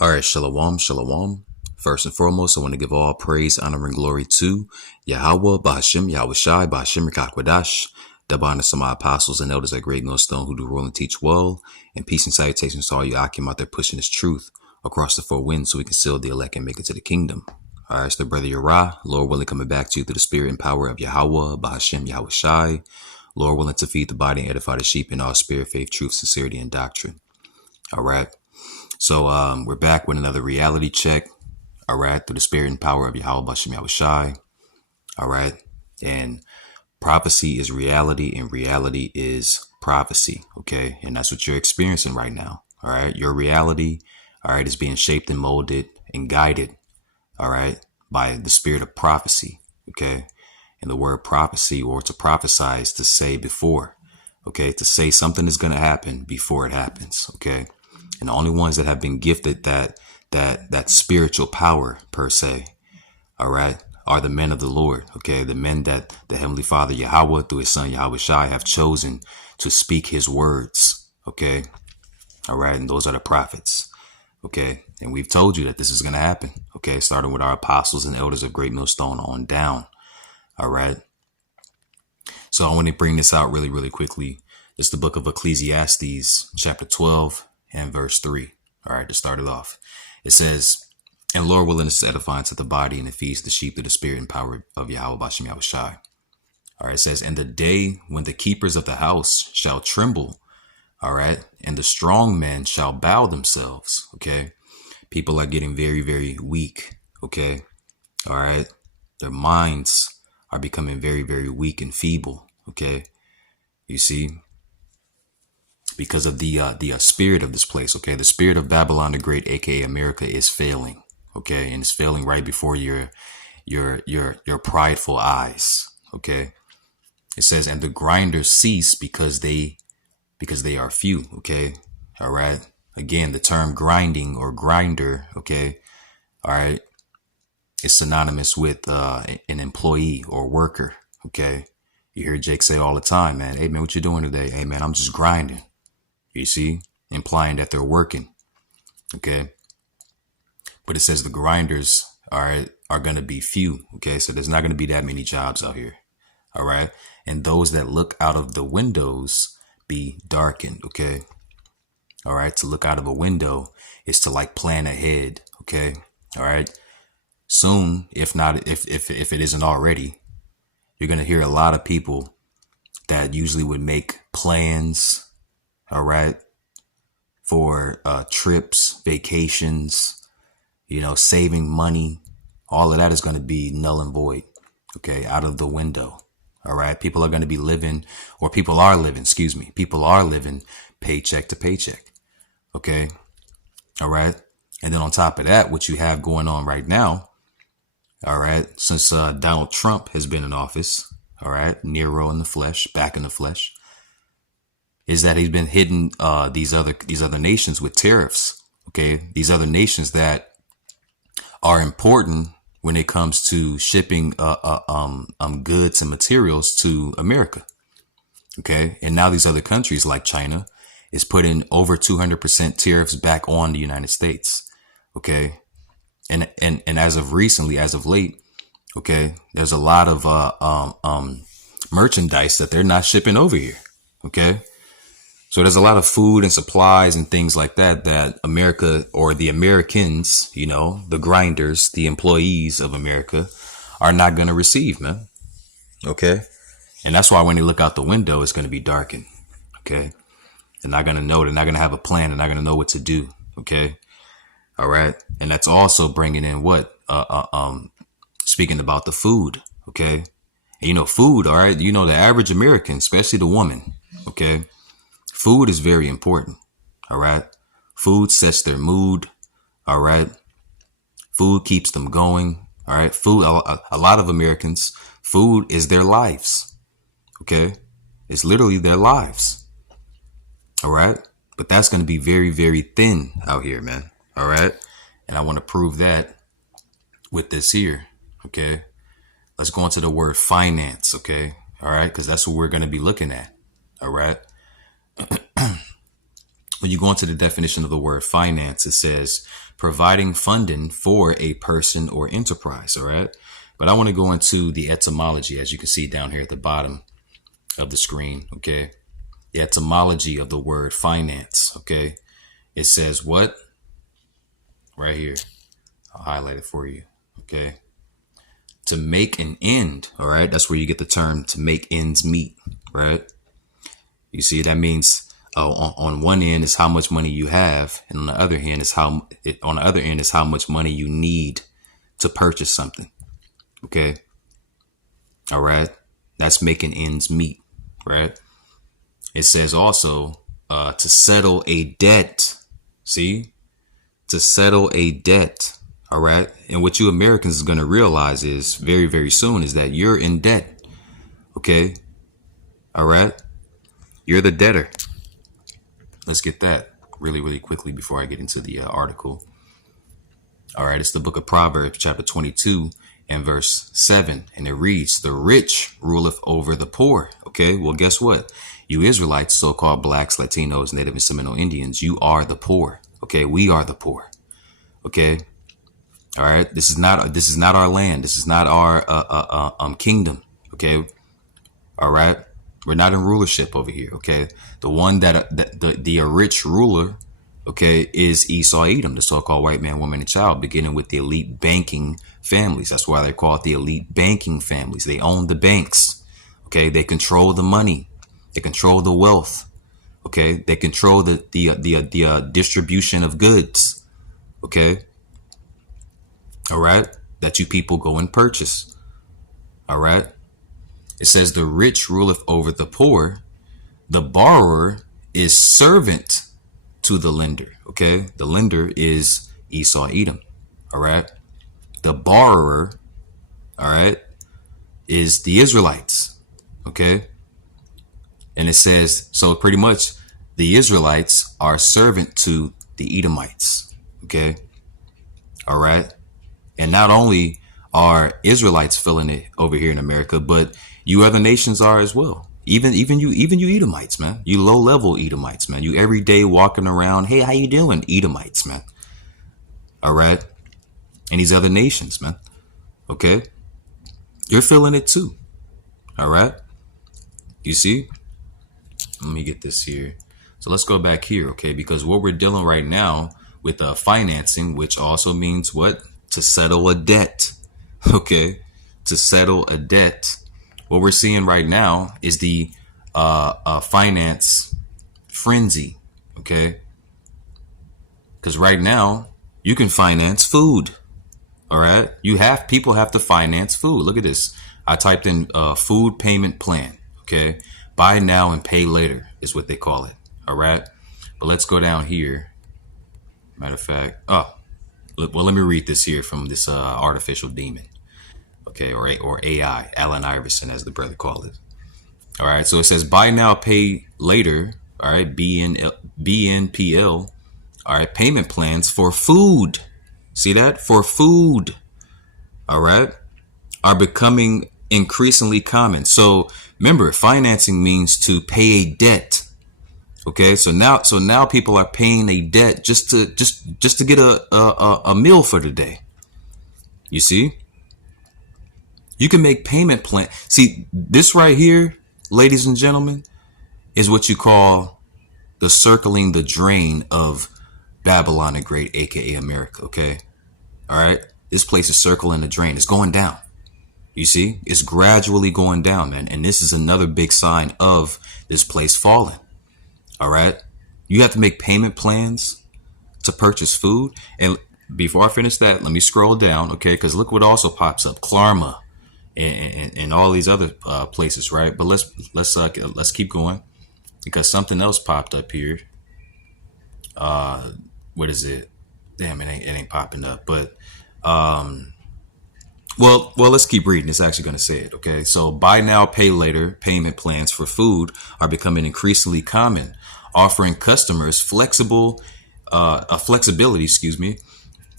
All right, shalom, shalom. First and foremost, I want to give all praise, honor, and glory to Yahweh, Bahashim, Yahweh Shai, Bahashim, Rikakwadash, the abundance of my apostles and elders at Great Millstone who do rule and teach well, and peace and salutations to all you Akim out there pushing this truth across the four winds so we can seal the elect and make it to the kingdom. All right, it's the brother Yerah, Lord willing, coming back to you through the spirit and power of Yahweh, Bahashim, Yahweh Shai, Lord willing to feed the body and edify the sheep in all spirit, faith, truth, sincerity, and doctrine. All right. So we're back with another reality check. All right. Through the spirit and power of Yahweh Bashem Yahweh Shai. All right. And prophecy is reality and reality is prophecy. Okay. And that's what you're experiencing right now. All right. Your reality, all right, is being shaped and molded and guided. All right. By the spirit of prophecy. Okay. And the word prophecy, or to prophesy, is to say before. Okay. To say something is going to happen before it happens. Okay. And the only ones that have been gifted that spiritual power per se, all right, are the men of the Lord. Okay, the men that the Heavenly Father Yahweh through His Son Yahweh Shai have chosen to speak His words. Okay, all right, and those are the prophets. Okay, and we've told you that this is going to happen. Okay, starting with our apostles and elders of Great Millstone on down. All right. So I want to bring this out really, really quickly. It's the book of Ecclesiastes, chapter 12. And verse 3. All right, to start it off. It says, and Lord willing is edifying to the body and it feeds the sheep through the spirit and power of Yahweh Bashem Yahweh Shai. All right, it says, and the day when the keepers of the house shall tremble, all right, and the strong men shall bow themselves. Okay, people are getting very, very weak. Okay, all right, their minds are becoming very, very weak and feeble. Okay, you see, because of the spirit of this place. Okay, the spirit of Babylon the Great, aka America, is failing. Okay, and it's failing right before your prideful eyes. Okay, it says, and the grinders cease because they are few. Okay, all right. Again, the term grinding or grinder. Okay, all right, is synonymous with an employee or worker. Okay, you hear Jake say all the time, man. Hey man, what you doing today? Hey man, I'm just grinding. You see, implying that they're working. Okay. But it says the grinders are going to be few. Okay. So there's not going to be that many jobs out here. All right. And those that look out of the windows be darkened. Okay. All right. To look out of a window is to like plan ahead. Okay. All right. Soon, if not, if it isn't already, you're going to hear a lot of people that usually would make plans. All right. For trips, vacations, saving money, all of that is going to be null and void. Okay. Out of the window. All right. People are going to be living, or people are living paycheck to paycheck. Okay. All right. And then on top of that, what you have going on right now. All right. Since Donald Trump has been in office. All right. Nero in the flesh, back in the flesh. Is that he's been hitting these other nations with tariffs. Okay, these other nations that are important when it comes to shipping goods and materials to America. Okay, and now these other countries like China is putting over 200% tariffs back on the United States. Okay, and as of recently, as of late, okay, there's a lot of merchandise that they're not shipping over here. Okay. So there's a lot of food and supplies and things like that America, or the Americans, the grinders, the employees of America are not going to receive, man. Okay. And that's why when they look out the window, it's going to be darkened. Okay. They're not going to know. They're not going to have a plan. They're not going to know what to do. Okay. All right. And that's also bringing in what? Speaking about the food. Okay. And food. All right. The average American, especially the woman. Okay. Food is very important. All right. Food sets their mood. All right. Food keeps them going. All right. Food. A lot of Americans, food is their lives. Okay. It's literally their lives. All right. But that's going to be very, very thin out here, man. All right. And I want to prove that with this here. Okay. Let's go into the word finance. Okay. All right. Because that's what we're going to be looking at. All right. When you go into the definition of the word finance, it says providing funding for a person or enterprise. All right. But I want to go into the etymology, as you can see down here at the bottom of the screen. Okay. The etymology of the word finance. Okay. It says what? Right here. I'll highlight it for you. Okay. To make an end. All right. That's where you get the term to make ends meet. Right. You see, that means on one end is how much money you have, and on the other hand is how much money you need to purchase something. Okay. All right. That's making ends meet. Right. It says also to settle a debt. See, to settle a debt. All right. And what you Americans are going to realize is very, very soon is that you're in debt. Okay. All right. You're the debtor. Let's get that really, really quickly before I get into the article. All right. It's the book of Proverbs, chapter 22 and verse 7. And it reads, the rich ruleth over the poor. Okay. Well, guess what? You Israelites, so-called blacks, Latinos, Native and Seminole Indians, you are the poor. Okay. We are the poor. Okay. All right. This is not our land. This is not our kingdom. Okay. All right. We're not in rulership over here. Okay. The one the rich ruler, okay, is Esau Edom, the so-called white man, woman, and child, beginning with the elite banking families. That's why they call it the elite banking families. They own the banks. Okay. They control the money. They control the wealth. Okay. They control the distribution of goods. Okay. All right. That you people go and purchase. All right. It says the rich ruleth over the poor. The borrower is servant to the lender. Okay. The lender is Esau Edom. All right. The borrower, all right, is the Israelites. Okay. And it says, so pretty much the Israelites are servant to the Edomites. Okay. All right. And not only are Israelites feeling it over here in America, but you other nations are as well. Even you Edomites, man. You low level Edomites, man. You every day walking around. Hey, how you doing? Edomites, man. All right. And these other nations, man. Okay. You're feeling it too. All right. You see? Let me get this here. So let's go back here. Okay. Because what we're dealing right now with financing, which also means what? To settle a debt. Okay. To settle a debt. What we're seeing right now is the finance frenzy. Okay. Because right now you can finance food. All right. People have to finance food. Look at this. I typed in food payment plan. Okay. Buy now and pay later is what they call it. All right. But let's go down here. Matter of fact. Oh, well, let me read this here from this artificial demon. Okay, or AI, Allen Iverson, as the brother called it. All right, so it says buy now, pay later. All right, BNPL. All right, payment plans for food. See that? For food. All right, are becoming increasingly common. So remember, financing means to pay a debt. Okay, so now people are paying a debt just to get a meal for the day. You see? You can make payment plan. See, this right here, ladies and gentlemen, is what you call the circling the drain of Babylon the Great, aka America. Okay. All right. This place is circling the drain. It's going down. You see, it's gradually going down, man. And this is another big sign of this place falling. All right. You have to make payment plans to purchase food. And before I finish that, let me scroll down. Okay. Because look what also pops up. Klarma. And all these other places, right? But let's keep going because something else popped up here. What is it? Damn, it ain't popping up. But well, let's keep reading. It's actually going to say it. Okay, so buy now, pay later payment plans for food are becoming increasingly common, offering customers flexibility,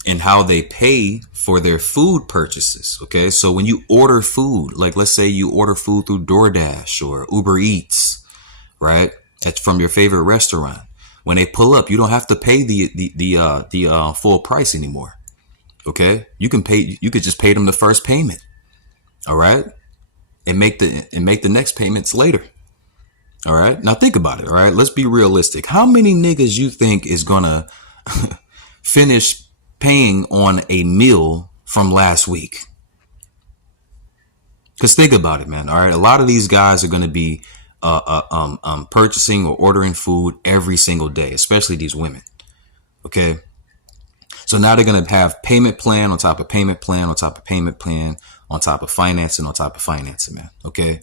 in how they pay for their food purchases. Okay. So when you order food, like let's say you order food through DoorDash or Uber Eats, right? That's from your favorite restaurant. When they pull up, you don't have to pay the full price anymore. Okay, you could just pay them the first payment. All right, and make the next payments later. All right, now think about it. All right, let's be realistic. How many niggas you think is gonna finish paying on a meal from last week? Because think about it, man. All right, a lot of these guys are going to be purchasing or ordering food every single day, especially these women. Okay, so now they're going to have payment plan on top of payment plan on top of payment plan on top of financing on top of financing, man. Okay,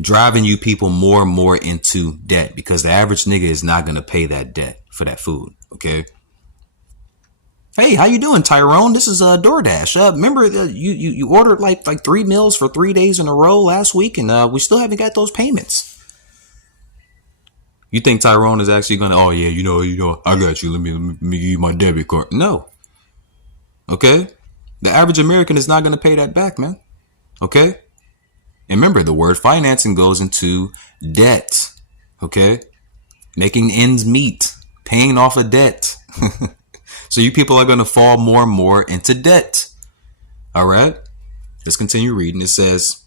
driving you people more and more into debt because the average nigga is not going to pay that debt for that food. Okay. Hey, how you doing, Tyrone? This is DoorDash. Remember you ordered like 3 meals for 3 days in a row last week, and we still haven't got those payments. You think Tyrone is actually gonna? Oh yeah, you know, I got you. Let me give you my debit card. No. Okay. The average American is not gonna pay that back, man. Okay. And remember, the word financing goes into debt. Okay. Making ends meet, paying off a debt. So you people are going to fall more and more into debt. All right. Let's continue reading. It says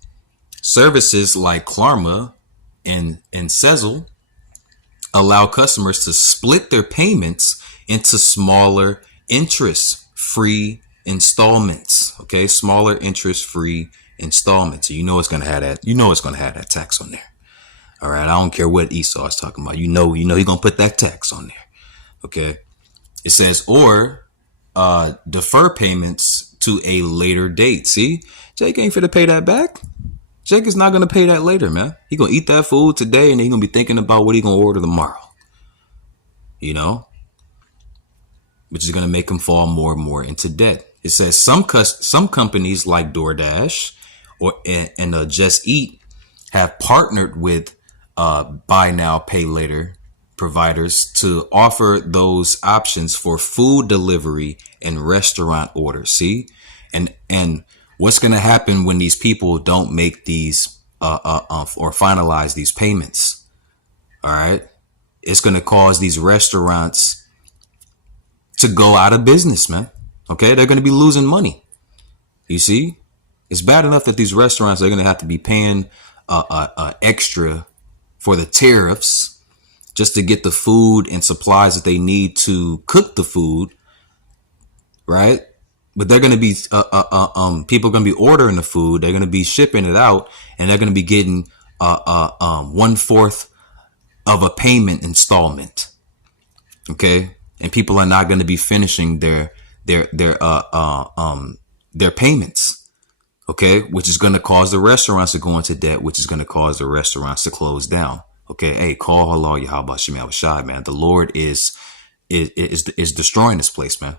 services like Klarma and Sezzle allow customers to split their payments into smaller interest-free installments. Okay. Smaller interest-free installments. So you know it's going to have that. You know it's going to have that tax on there. All right. I don't care what Esau is talking about. You know he's going to put that tax on there. Okay. It says, or defer payments to a later date. See, Jake ain't finna pay that back. Jake is not going to pay that later, man. He going to eat that food today and he going to be thinking about what he going to order tomorrow. You know, which is going to make him fall more and more into debt. It says some companies like DoorDash and Just Eat have partnered with buy now, pay later providers to offer those options for food delivery and restaurant orders. See, and what's going to happen when these people don't make these or finalize these payments? All right, it's going to cause these restaurants to go out of business, man. Okay, they're going to be losing money. You see, it's bad enough that these restaurants are going to have to be paying extra for the tariffs just to get the food and supplies that they need to cook the food, right? But they're going to be people are going to be ordering the food. They're going to be shipping it out, and they're going to be getting 1/4 of a payment installment. Okay, and people are not going to be finishing their payments. Okay, which is going to cause the restaurants to go into debt, which is going to cause the restaurants to close down. Okay, hey, call Allah Yahweh Shem Yahweh Shai, man. The Lord is destroying this place, man.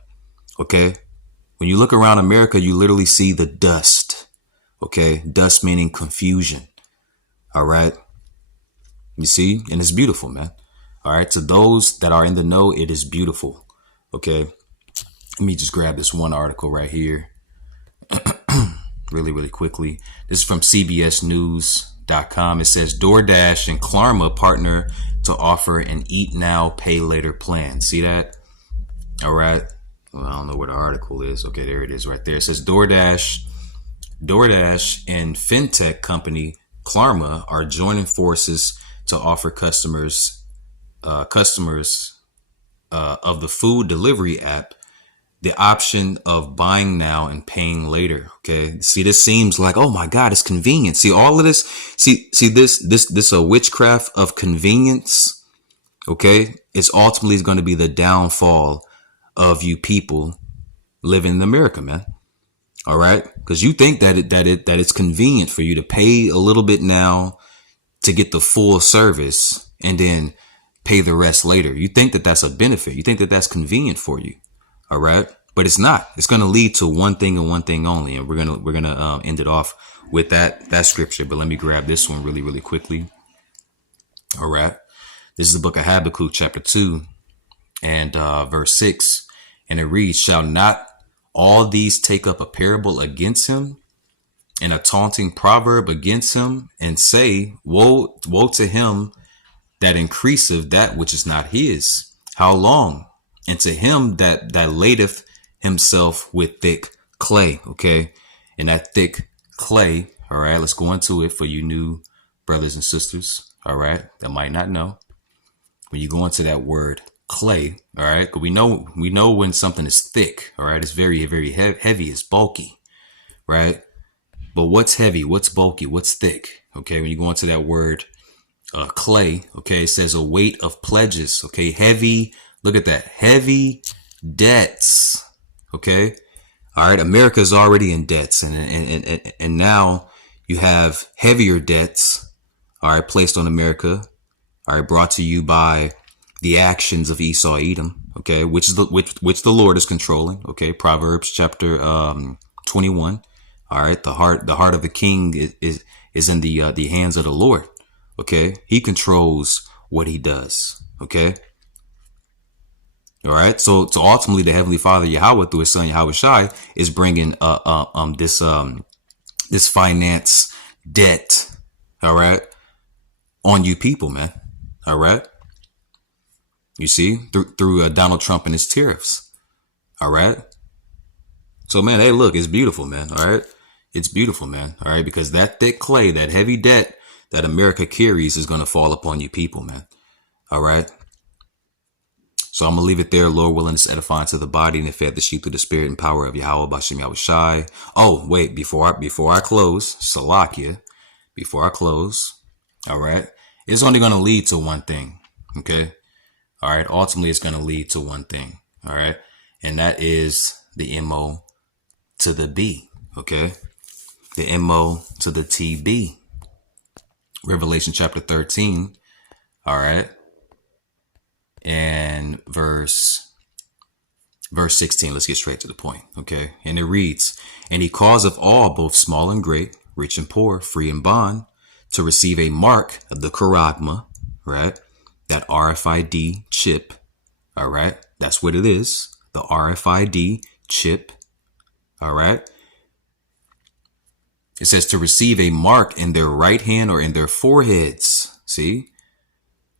Okay, when you look around America, you literally see the dust. Okay, dust meaning confusion. All right, you see, and it's beautiful, man. All right, to those that are in the know, it is beautiful. Okay, let me just grab this one article right here, really quickly. This is from CBSNews.com. It says DoorDash and Klarma partner to offer an eat now, pay later plan. See that? All right. Well, I don't know where the article is. Okay, there it is right there. It says DoorDash and fintech company Klarma are joining forces to offer customers of the food delivery app the option of buying now and paying later. Okay. See, this seems like, oh my God, it's convenient. See, all of this, see this witchcraft of convenience. Okay. It's ultimately going to be the downfall of you people living in America, man. All right. Because you think that it's convenient for you to pay a little bit now to get the full service and then pay the rest later. You think that that's a benefit. You think that that's convenient for you. All right. But it's not. It's going to lead to one thing and one thing only. And we're going to end it off with that scripture. But let me grab this one really quickly. All right. This is the book of Habakkuk, chapter 2 and verse 6. And it reads, shall not all these take up a parable against him and a taunting proverb against him and say, woe to him that increaseth that which is not his. How long? And to him that ladeth himself with thick clay. Okay. And that thick clay. All right. Let's go into it for you new brothers and sisters. All right. That might not know. When you go into that word clay. All right. Because we know when something is thick. All right. It's very, very heavy. It's bulky. Right. But what's heavy? What's bulky? What's thick? Okay. When you go into that word clay. Okay. It says a weight of pledges. Okay. Heavy. Look at that. Heavy debts. Okay. All right. America is already in debts. And now you have heavier debts. All right. Placed on America. All right. Brought to you by the actions of Esau, Edom. Okay. Which the Lord is controlling. Okay. Proverbs chapter 21. All right. The heart of the king is in the hands of the Lord. Okay. He controls what he does. Okay. All right. So ultimately the Heavenly Father Yahweh through his son Yahweh Shai is bringing this finance debt. All right. On you people, man. All right. You see, through Donald Trump and his tariffs. All right. So, man, hey, look, it's beautiful, man. All right. It's beautiful, man. All right. Because that thick clay, that heavy debt that America carries is going to fall upon you people, man. All right. So I'm going to leave it there. Lord willing, it's edifying to the body and it fed the sheep through the spirit and power of Yahweh Bashem Yahweh Shai. Oh, wait, before I close, Salakia, before I close. All right. It's only going to lead to one thing. Okay. All right. Ultimately, it's going to lead to one thing. All right. And that is the MO to the B. Okay. The MO to the TB. Revelation chapter 13. All right. And verse 16. Let's get straight to the point. Okay. And it reads, and he causeth all, both small and great, rich and poor, free and bond, to receive a mark of the charagma, right? That RFID chip. All right. That's what it is. The RFID chip. All right. It says to receive a mark in their right hand or in their foreheads. See?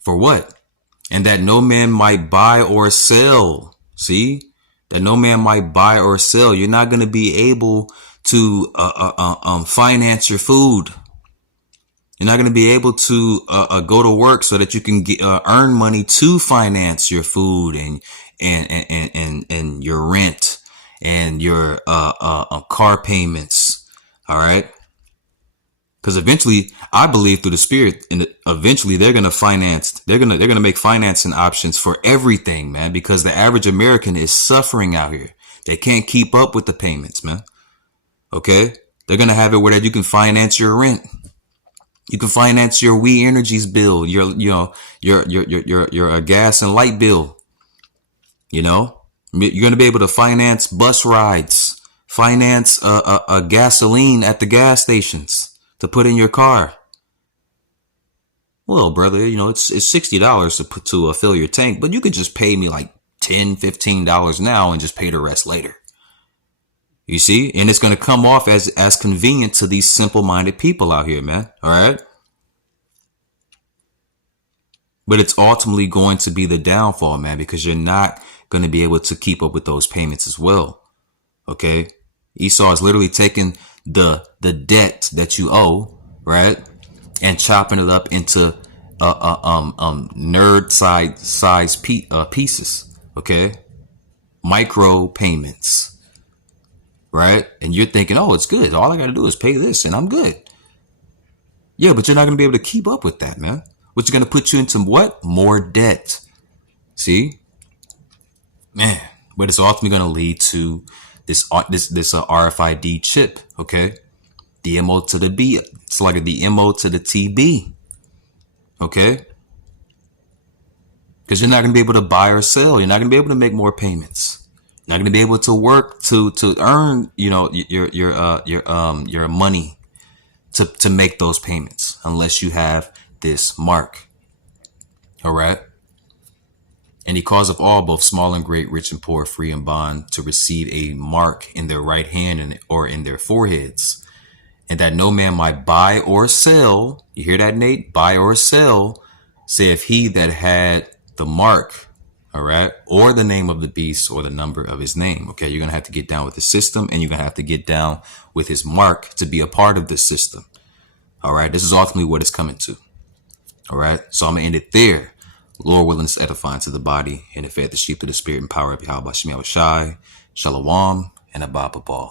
For what? And that no man might buy or sell. See? That no man might buy or sell. You're not going to be able to finance your food. You're not going to be able to go to work so that you can earn money to finance your food and your rent and your car payments. All right. Because eventually, I believe through the Spirit, and eventually they're going to finance. They're going to make financing options for everything, man. Because the average American is suffering out here. They can't keep up with the payments, man. Okay, they're going to have it where that you can finance your rent. You can finance your We Energies bill, your gas and light bill. You know, you're going to be able to finance bus rides, finance a gasoline at the gas stations to put in your car. Well, brother, you know, it's $60 to fill your tank, but you could just pay me like $10, $15 now and just pay the rest later. You see? And it's going to come off as convenient to these simple-minded people out here, man. All right? But it's ultimately going to be the downfall, man, because you're not going to be able to keep up with those payments as well. Okay? Esau is literally taking the debt that you owe, right? And chopping it up into nerd size pieces. Okay? Micro payments. Right? And you're thinking, oh, it's good. All I got to do is pay this and I'm good. Yeah, but you're not going to be able to keep up with that, man. Which is going to put you into what? More debt. See? Man. But it's ultimately going to lead to this RFID chip. Okay? The MO to the B. It's like the MO to the TB. Okay? Because you're not going to be able to buy or sell. You're not going to be able to make more payments. Not going to be able to work to earn, you know, your money to make those payments unless you have this mark. All right. And he causeth all, both small and great, rich and poor, free and bond, to receive a mark in their right hand or in their foreheads, and that no man might buy or sell. You hear that, Nate? Buy or sell saith he that had the mark, all right, or the name of the beast or the number of his name. Okay, you're going to have to get down with the system, and you're going to have to get down with his mark to be a part of this system. All right, this is ultimately what it's coming to. All right, so I'm going to end it there. Lord willing, it's edifying to the body, and it fed the sheep to the spirit and power of Yahweh Shem Yahweh Shai. Shalom and Abba Babal.